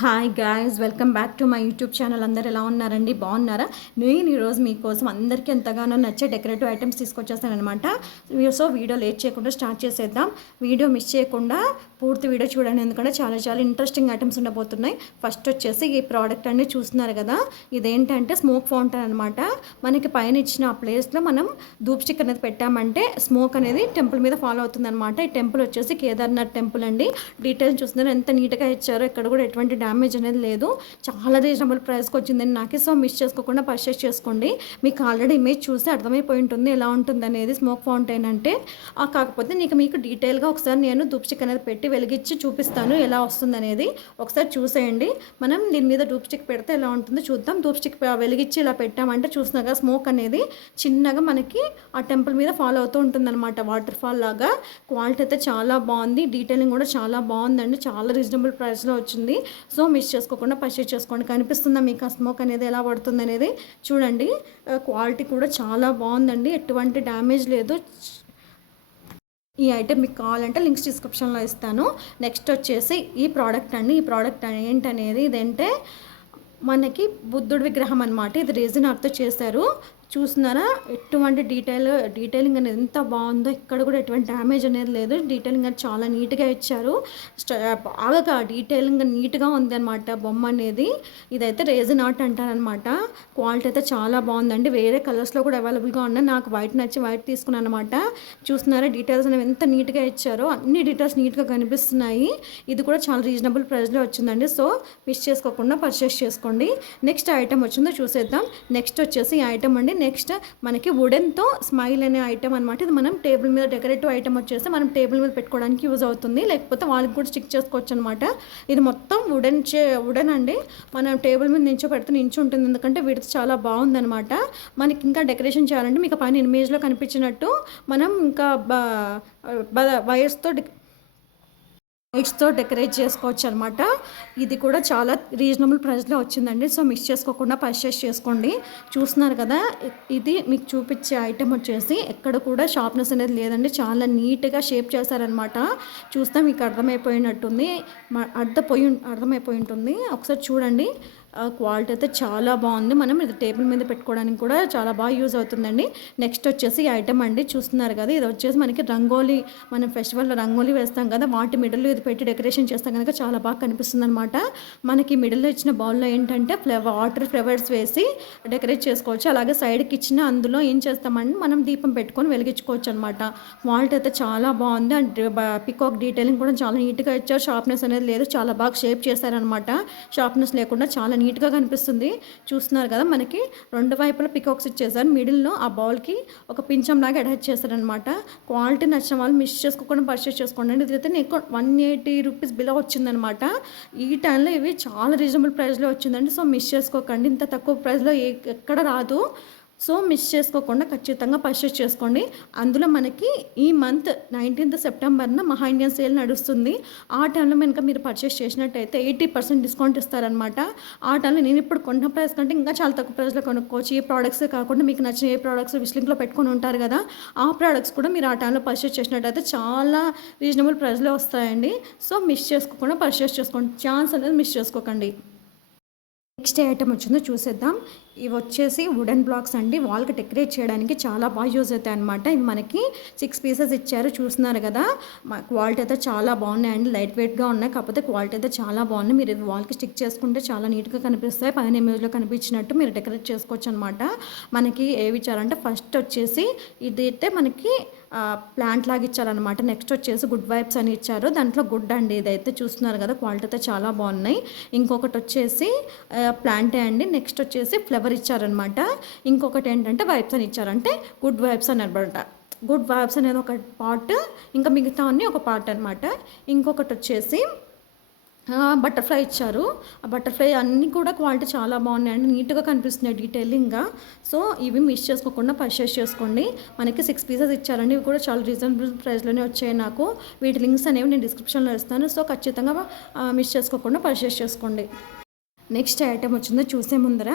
Hi guys, welcome back to my YouTube channel. అందరు ఎలా ఉన్నారండి? బాగున్నారా? నేను ఈరోజు మీకోసం అందరికీ ఎంతగానో నచ్చే డెకరేటివ్ ఐటమ్స్ తీసుకొచ్చేస్తాను అనమాట. సో వీడియో లేట్ చేయకుండా స్టార్ట్ చేసేద్దాం. వీడియో మిస్ చేయకుండా పూర్తి వీడియో చూడండి, ఎందుకంటే చాలా చాలా ఇంట్రెస్టింగ్ ఐటమ్స్ ఉండబోతున్నాయి. ఫస్ట్ వచ్చేసి ఈ ప్రోడక్ట్ అన్ని చూస్తున్నారు కదా, ఇదేంటంటే స్మోక్ ఫౌంటైన్ అనమాట. మనకి పైన ఇచ్చిన ఆ ప్లేస్లో మనం ధూప్ స్టిక్ అనేది పెట్టామంటే స్మోక్ అనేది టెంపుల్ మీద ఫాలో అవుతుంది అనమాట. ఈ టెంపుల్ వచ్చేసి కేదార్నాథ్ టెంపుల్ అండి. డీటెయిల్స్ చూస్తున్నారు ఎంత నీట్గా ఇచ్చారో, ఇక్కడ కూడా ఎటువంటి డ్యామేజ్ అనేది లేదు. చాలా రీజనబుల్ ప్రైస్కి వచ్చిందండి నాకే. సో మిస్ చేసుకోకుండా పర్చేస్ చేసుకోండి. మీకు ఆల్రెడీ ఇమేజ్ చూస్తే అర్థమైపోయి ఉంటుంది ఎలా ఉంటుంది అనేది స్మోక్ ఫౌంటైన్ అంటే. కాకపోతే మీకు డీటెయిల్గా ఒకసారి నేను ధూప్ స్టిక్ అనేది పెట్టి వెలిగించి చూపిస్తాను ఎలా వస్తుంది అనేది. ఒకసారి చూసేయండి. మనం దీని మీద ధూప్ స్టిక్ పెడితే ఎలా ఉంటుందో చూద్దాం. ధూప్ స్టిక్ వెలిగించి ఇలా పెట్టామంటే చూసినాగా స్మోక్ అనేది చిన్నగా మనకి ఆ టెంపుల్ మీద ఫాలో అవుతూ ఉంటుందన్నమాట, వాటర్ ఫాల్ లాగా. క్వాలిటీ అయితే చాలా బాగుంది, డీటెయిలింగ్ కూడా చాలా బాగుందండి. చాలా రీజనబుల్ ప్రైస్లో వచ్చింది. సో మిస్ చేసుకోకుండా పర్చేస్ చేసుకోండి. కనిపిస్తుందా మీకు ఆ స్మోక్ అనేది ఎలా పడుతుంది అనేది? చూడండి, క్వాలిటీ కూడా చాలా బాగుందండి, ఎటువంటి డ్యామేజ్ లేదు. ఈ ఐటెం మీకు కావాలంటే లింక్స్ డిస్క్రిప్షన్లో ఇస్తాను. నెక్స్ట్ వచ్చేసి ఈ ప్రోడక్ట్ అండి. ఈ ప్రోడక్ట్ ఏంటనేది ఇదంటే మనకి బుద్ధుడి విగ్రహం అనమాట. ఇది రెజిన్ ఆర్ట్తో చేశారు. చూస్తున్నారా ఎటువంటి డీటెయిలింగ్ అనేది ఎంత బాగుందో. ఇక్కడ కూడా ఎటువంటి డ్యామేజ్ అనేది లేదు. డీటెయిలింగ్ అనేది చాలా నీట్గా ఇచ్చారు. బాగా డీటెయిలింగ్ నీట్గా ఉంది అనమాట బొమ్మ అనేది. ఇదైతే రెజిన్ ఆర్ట్ అంటారనమాట. క్వాలిటీ అయితే చాలా బాగుందండి. వేరే కలర్స్లో కూడా అవైలబుల్గా ఉన్నాయి. నాకు వైట్ నచ్చి వైట్ తీసుకున్నాను అనమాట. చూస్తున్నారా డీటెయిల్స్ అనేవి ఎంత నీట్గా ఇచ్చారో, అన్ని డీటెయిల్స్ నీట్గా కనిపిస్తున్నాయి. ఇది కూడా చాలా రీజనబుల్ ప్రైస్లో వచ్చిందండి. సో మిస్ చేసుకోకుండా పర్చేస్ చేసుకోండి. నెక్స్ట్ ఐటమ్ వచ్చిందో చూసేద్దాం. నెక్స్ట్ వచ్చేసి ఈ ఐటమ్ అండి. నెక్స్ట్ మనకి వుడెన్తో స్మైల్ అనే ఐటమ్ అనమాట. ఇది మనం టేబుల్ మీద డెకరేటివ్ ఐటమ్ వచ్చేసి మనం టేబుల్ మీద పెట్టుకోవడానికి యూజ్ అవుతుంది, లేకపోతే వాళ్ళకి కూడా స్టిక్ చేసుకోవచ్చు అనమాట. ఇది మొత్తం వుడెన్ అండి. మనం టేబుల్ మీద నించో పెడితే నించు ఉంటుంది, ఎందుకంటే వీటితో చాలా బాగుందనమాట. మనకి ఇంకా డెకరేషన్ చేయాలంటే మీకు పైన ఇమేజ్లో కనిపించినట్టు మనం ఇంకా వైర్స్తో లైట్స్తో డెకరేట్ చేసుకోవచ్చు అనమాట. ఇది కూడా చాలా రీజనబుల్ ప్రైస్లో వచ్చిందండి. సో మిస్ చేసుకోకుండా పర్చేస్ చేసుకోండి. చూస్తున్నారు కదా, ఇది మీకు చూపించే ఐటెం వచ్చేసి ఎక్కడ కూడా షార్ప్నెస్ అనేది లేదండి. చాలా నీట్గా షేప్ చేశారనమాట. చూస్తే మీకు అర్థమైపోయినట్టుంది, అర్థమైపోయి ఉంటుంది. ఒకసారి చూడండి. క్వాలిటీ అయితే చాలా బాగుంది. మనం ఇది టేబుల్ మీద పెట్టుకోవడానికి కూడా చాలా బాగా యూజ్ అవుతుందండి. నెక్స్ట్ వచ్చేసి ఐటమ్ అండి. చూస్తున్నారు కదా, ఇది వచ్చేసి మనకి రంగోలీ, మనం ఫెస్టివల్లో రంగోలీ వేస్తాం కదా, వాటి మిడిల్లో ఇది పెట్టి డెకరేషన్ చేస్తాం కనుక చాలా బాగా కనిపిస్తుంది అనమాట. మనకి మిడిల్లో ఇచ్చిన బౌల్లో ఏంటంటే వాటర్ ఫ్లవర్స్ వేసి డెకరేట్ చేసుకోవచ్చు. అలాగే సైడ్కి ఇచ్చిన అందులో ఏం చేస్తామంటే మనం దీపం పెట్టుకొని వెలిగించుకోవచ్చు అనమాట. క్వాలిటీ అయితే చాలా బాగుంది. అండ్ పికాక్ డీటెయిలింగ్ కూడా చాలా నీట్గా ఇచ్చారు. షార్ప్నెస్ అనేది లేదు, చాలా బాగా షేప్ చేశారనమాట. షార్ప్నెస్ లేకుండా చాలా నీట్గా కనిపిస్తుంది. చూస్తున్నారు కదా, మనకి రెండు వైపులా పికాక్స్ ఇచ్చేసారు. మిడిల్లో ఆ బౌల్కి ఒక పించం లాగా అటాచ్ చేస్తారనమాట. క్వాలిటీ నచ్చిన వాళ్ళు మిస్ చేసుకోకుండా పర్చేస్ చేసుకోండి. ఇదైతే నీకు 180 రూపీస్ బిలో వచ్చిందనమాట. ఈ టైంలో ఇవి చాలా రీజనబుల్ ప్రైస్లో వచ్చిందండి. సో మిస్ చేసుకోకండి, ఇంత తక్కువ ప్రైస్లో ఎక్కడ రాదు. సో మిస్ చేసుకోకుండా ఖచ్చితంగా పర్చేస్ చేసుకోండి. అందులో మనకి ఈ మంత్ 19th సెప్టెంబర్న మహా ఇండియన్ సేల్ నడుస్తుంది. ఆ టైంలో కనుక మీరు పర్చేస్ చేసినట్టయితే 80% డిస్కౌంట్ ఇస్తారనమాట. ఆ టైంలో నేను ఇప్పుడు కొన్న ప్రైస్ కంటే ఇంకా చాలా తక్కువ ప్రైస్లో కొనుక్కోవచ్చు. ఈ ప్రోడక్ట్స్ కాకుండా మీకు నచ్చిన ఏ ప్రోడక్ట్స్ విష్లింక్లో పెట్టుకొని ఉంటారు కదా, ఆ ప్రోడక్ట్స్ కూడా మీరు ఆ టైంలో పర్చేస్ చేసినట్టయితే చాలా రీజనబుల్ ప్రైస్లో వస్తాయండి. సో మిస్ చేసుకోకుండా పర్చేస్ చేసుకోండి, ఛాన్స్ అనేది మిస్ చేసుకోకండి. నెక్స్ట్ ఐటమ్ వచ్చిందో చూసేద్దాం. ఇవి వచ్చేసి వుడెన్ బ్లాక్స్ అండి. వాల్కి డెకరేట్ చేయడానికి చాలా బాగా యూజ్ అవుతాయి అనమాట. ఇవి మనకి 6 పీసెస్ ఇచ్చారు. చూస్తున్నారు కదా, క్వాలిటీ అయితే చాలా బాగున్నాయండి. లైట్ వెయిట్గా ఉన్నాయి, కాకపోతే క్వాలిటీ అయితే చాలా బాగుంది. మీరు ఇవి వాల్కి స్టిక్ చేసుకుంటే చాలా నీట్గా కనిపిస్తాయి. పైన ఇమేజ్లో కనిపించినట్టు మీరు డెకరేట్ చేసుకోవచ్చు అనమాట. మనకి ఏవి ఇచ్చారంటే ఫస్ట్ వచ్చేసి ఇది అయితే మనకి ప్లాంట్ లాగా ఇచ్చారనమాట. నెక్స్ట్ వచ్చేసి గుడ్ వైబ్స్ అని ఇచ్చారు. దాంట్లో గుడ్ అండి. ఇదైతే చూస్తున్నారు కదా, క్వాలిటీ అయితే చాలా బాగున్నాయి. ఇంకొకటి వచ్చేసి ప్లాంటే అండి. నెక్స్ట్ వచ్చేసి ఫ్లవర్ ఇచ్చారనమాట. ఇంకొకటి ఏంటంటే వైబ్స్ అని ఇచ్చారంటే గుడ్ వైబ్స్ అని అనమాట. గుడ్ వైబ్స్ అనేది ఒక పార్ట్, ఇంకా మిగతా అన్ని ఒక పార్ట్ అనమాట. ఇంకొకటి వచ్చేసి బటర్ఫ్లై ఇచ్చారు. ఆ బటర్ఫ్లై అన్నీ కూడా క్వాలిటీ చాలా బాగున్నాయండి, నీట్గా కనిపిస్తున్నాయి డీటెయిలింగ్గా. సో ఇవి మిస్ చేసుకోకుండా పర్చేస్ చేసుకోండి. మనకి 6 పీసెస్ ఇచ్చారండి. ఇవి కూడా చాలా రీజనబుల్ ప్రైస్లోనే వచ్చాయి నాకు. వీటి లింక్స్ అనేవి నేను డిస్క్రిప్షన్లో ఇస్తాను. సో ఖచ్చితంగా మిస్ చేసుకోకుండా పర్చేస్ చేసుకోండి. నెక్స్ట్ ఐటెం వచ్చిందో చూసే ముందర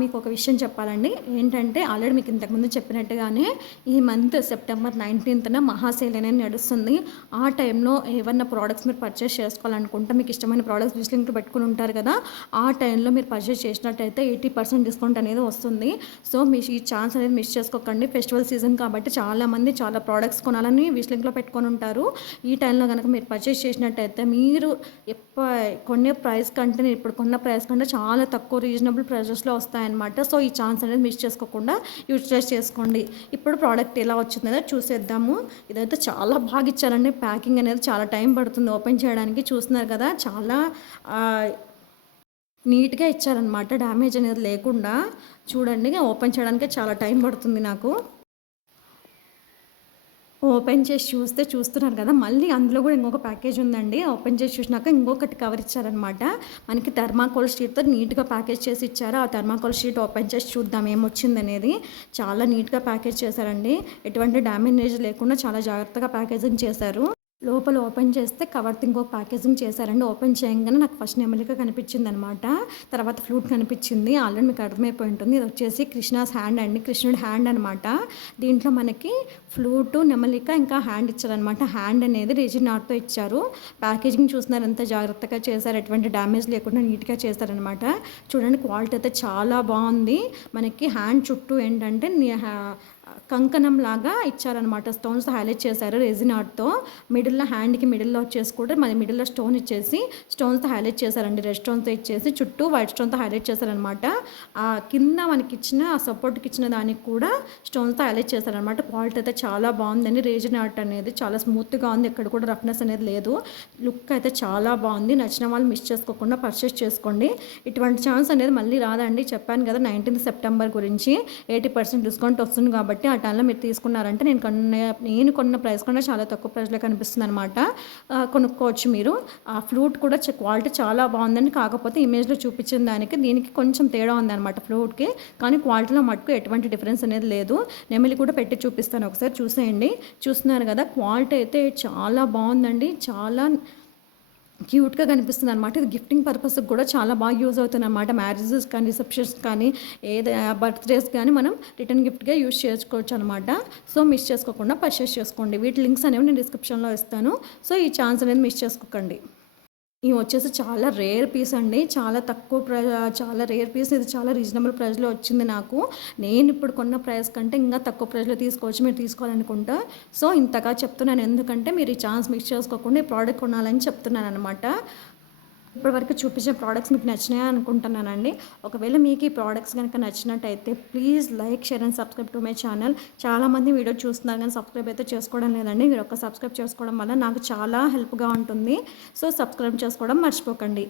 మీకు ఒక విషయం చెప్పాలండి. ఏంటంటే ఆల్రెడీ మీకు ఇంతకుముందు చెప్పినట్టుగానే ఈ మంత్ సెప్టెంబర్ 19న మహాసేల్ అనేది నడుస్తుంది. ఆ టైంలో ఏవన్నా ప్రోడక్ట్స్ మీరు పర్చేస్ చేసుకోవాలనుకుంటే మీకు ఇష్టమైన ప్రోడక్ట్స్ విష్ లింక్లో పెట్టుకుని ఉంటారు కదా, ఆ టైంలో మీరు పర్చేస్ చేసినట్టయితే 80% డిస్కౌంట్ అనేది వస్తుంది. సో మీ ఈ ఛాన్స్ అనేది మిస్ చేసుకోకండి. ఫెస్టివల్ సీజన్ కాబట్టి చాలామంది చాలా ప్రోడక్ట్స్ కొనాలని విష్ లింక్లో పెట్టుకొని ఉంటారు. ఈ టైంలో కనుక మీరు పర్చేస్ చేసినట్టయితే మీరు కొనే ప్రైస్ కంటే నేను ఇప్పుడు కొన్న ప్రైస్ కంటే చాలా తక్కువ రీజనబుల్ ప్రైజెస్లో వస్తాయన్నమాట. సో ఈ ఛాన్స్ అనేది మిస్ చేసుకోకుండా యూటిలైజ్ చేసుకోండి. ఇప్పుడు ప్రోడక్ట్ ఎలా వచ్చిందో చూసేద్దాము. ఇదైతే చాలా బాగా ఇచ్చారండి. ప్యాకింగ్ అనేది చాలా టైం పడుతుంది ఓపెన్ చేయడానికి. చూస్తున్నారు కదా, చాలా నీట్గా ఇచ్చారనమాట, డ్యామేజ్ అనేది లేకుండా. చూడండి, ఓపెన్ చేయడానికి చాలా టైం పడుతుంది నాకు. ఓపెన్ చేసి చూస్తున్నారు కదా, మళ్ళీ అందులో కూడా ఇంకొక ప్యాకేజ్ ఉందండి. ఓపెన్ చేసి చూసినాక ఇంకొకటి కవర్ ఇచ్చారనమాట. మనకి థర్మాకోల్ షీట్తో నీట్గా ప్యాకేజ్ చేసి ఇచ్చారు. ఆ థర్మాకోల్ షీట్ ఓపెన్ చేసి చూద్దాం ఏమొచ్చింది అనేది. చాలా నీట్గా ప్యాకేజ్ చేశారండి. ఎటువంటి డ్యామేజ్ లేకుండా చాలా జాగ్రత్తగా ప్యాకేజింగ్ చేశారు. లోపల ఓపెన్ చేస్తే కవర్తో ఇంకొక ప్యాకేజింగ్ చేశారండి. ఓపెన్ చేయగానే నాకు ఫస్ట్ నెమలిక కనిపించింది అనమాట. తర్వాత ఫ్లూట్ కనిపించింది. ఆల్రెడీ మీకు అర్థమైపోయి ఉంటుంది. ఇది వచ్చేసి కృష్ణాస్ హ్యాండ్ అండి, కృష్ణుడి హ్యాండ్ అనమాట. దీంట్లో మనకి ఫ్లూటు, నెమలిక ఇంకా హ్యాండ్ ఇచ్చారనమాట. హ్యాండ్ అనేది రెజిన్ ఆర్ట్తో ఇచ్చారు. ప్యాకేజింగ్ చూస్తున్నారు ఎంత జాగ్రత్తగా చేశారు, ఎటువంటి డ్యామేజ్ లేకుండా నీట్గా చేశారనమాట. చూడండి, క్వాలిటీ అయితే చాలా బాగుంది. మనకి హ్యాండ్ చుట్టూ ఏంటంటే కంకణం లాగా ఇచ్చారనమాట. స్టోన్స్ హైలైట్ చేశారు రెజిన్ ఆర్ట్తో. మిడిల్లో హ్యాండ్కి మిడిల్లో వచ్చేసి కూడా మన మిడిల్లో స్టోన్ ఇచ్చేసి స్టోన్స్తో హైలైట్ చేశారండి. రెడ్ స్టోన్తో ఇచ్చేసి చుట్టూ వైట్ స్టోన్తో హైలైట్ చేశారనమాట. కింద మనకి ఇచ్చిన ఆ సపోర్ట్కి ఇచ్చిన దానికి కూడా స్టోన్స్తో హైలైట్ చేశారనమాట. క్వాలిటీ అయితే చాలా బాగుందండి. రెజిన్ ఆర్ట్ అనేది చాలా స్మూత్గా ఉంది. ఎక్కడ కూడా రఫ్నెస్ అనేది లేదు. లుక్ అయితే చాలా బాగుంది. నచ్చిన వాళ్ళు మిస్ చేసుకోకుండా పర్చేస్ చేసుకోండి. ఇటువంటి ఛాన్స్ అనేది మళ్ళీ రాదండి. చెప్పాను కదా 19th సెప్టెంబర్ గురించి 80% డిస్కౌంట్ వస్తుంది కాబట్టి ఆ టైంలో మీరు తీసుకున్నారంటే నేను కొన్న ప్రైస్ కన్నా చాలా తక్కువ ప్రైస్లో కనిపిస్తుంది అనమాట. కొనుక్కోవచ్చు మీరు. ఆ ఫ్లూట్ కూడా క్వాలిటీ చాలా బాగుందండి. కాకపోతే ఇమేజ్లో చూపించిన దానికి దీనికి కొంచెం తేడా ఉందన్నమాట ఫ్లూట్కి. కానీ క్వాలిటీలో మటుకు ఎటువంటి డిఫరెన్స్ అనేది లేదు. నెమలి కూడా పెట్టి చూపిస్తాను, ఒకసారి చూసేయండి. చూస్తున్నారు కదా, క్వాలిటీ అయితే చాలా బాగుందండి. చాలా క్యూట్గా కనిపిస్తుంది అనమాట. ఇది గిఫ్టింగ్ పర్పస్కి కూడా చాలా బాగా యూజ్ అవుతుంది అనమాట. మ్యారేజెస్ కానీ, రిసెప్షన్స్ కానీ, బర్త్డేస్ కానీ మనం రిటర్న్ గిఫ్ట్గా యూజ్ చేసుకోవచ్చు అనమాట. సో మిస్ చేసుకోకుండా పర్చేస్ చేసుకోండి. వీటి లింక్స్ అనేవి నేను డిస్క్రిప్షన్లో ఇస్తాను. సో ఈ ఛాన్స్ అనేది మిస్ చేసుకోకండి. ఇవి వచ్చేసి చాలా రేర్ పీస్ అండి. చాలా రేర్ పీస్. ఇది చాలా రీజనబుల్ ప్రైస్లో వచ్చింది నాకు. నేను ఇప్పుడు కొన్న ప్రైస్ కంటే ఇంకా తక్కువ ప్రైస్లో తీసుకోవచ్చు మీరు తీసుకోవాలనుకుంటా. సో ఇంతగా చెప్తున్నాను ఎందుకంటే మీరు ఈ ఛాన్స్ మిస్ చేసుకోకుండా ఈ ప్రోడక్ట్ కొనాలని చెప్తున్నాను అనమాట. ఇప్పటివరకు చూపించిన ప్రోడక్ట్స్ మీకు నచ్చినాయి అనుకుంటున్నానండి. ఒకవేళ మీకు ఈ ప్రోడక్ట్స్ కనుక నచ్చినట్టయితే please like, share and subscribe to my channel. చాలామంది వీడియో చూస్తున్నారు కానీ సబ్స్క్రైబ్ అయితే చేసుకోవడం లేదండి. మీరు ఒక సబ్స్క్రైబ్ చేసుకోవడం వల్ల నాకు చాలా హెల్ప్గా ఉంటుంది. సో సబ్స్క్రైబ్ చేసుకోవడం మర్చిపోకండి.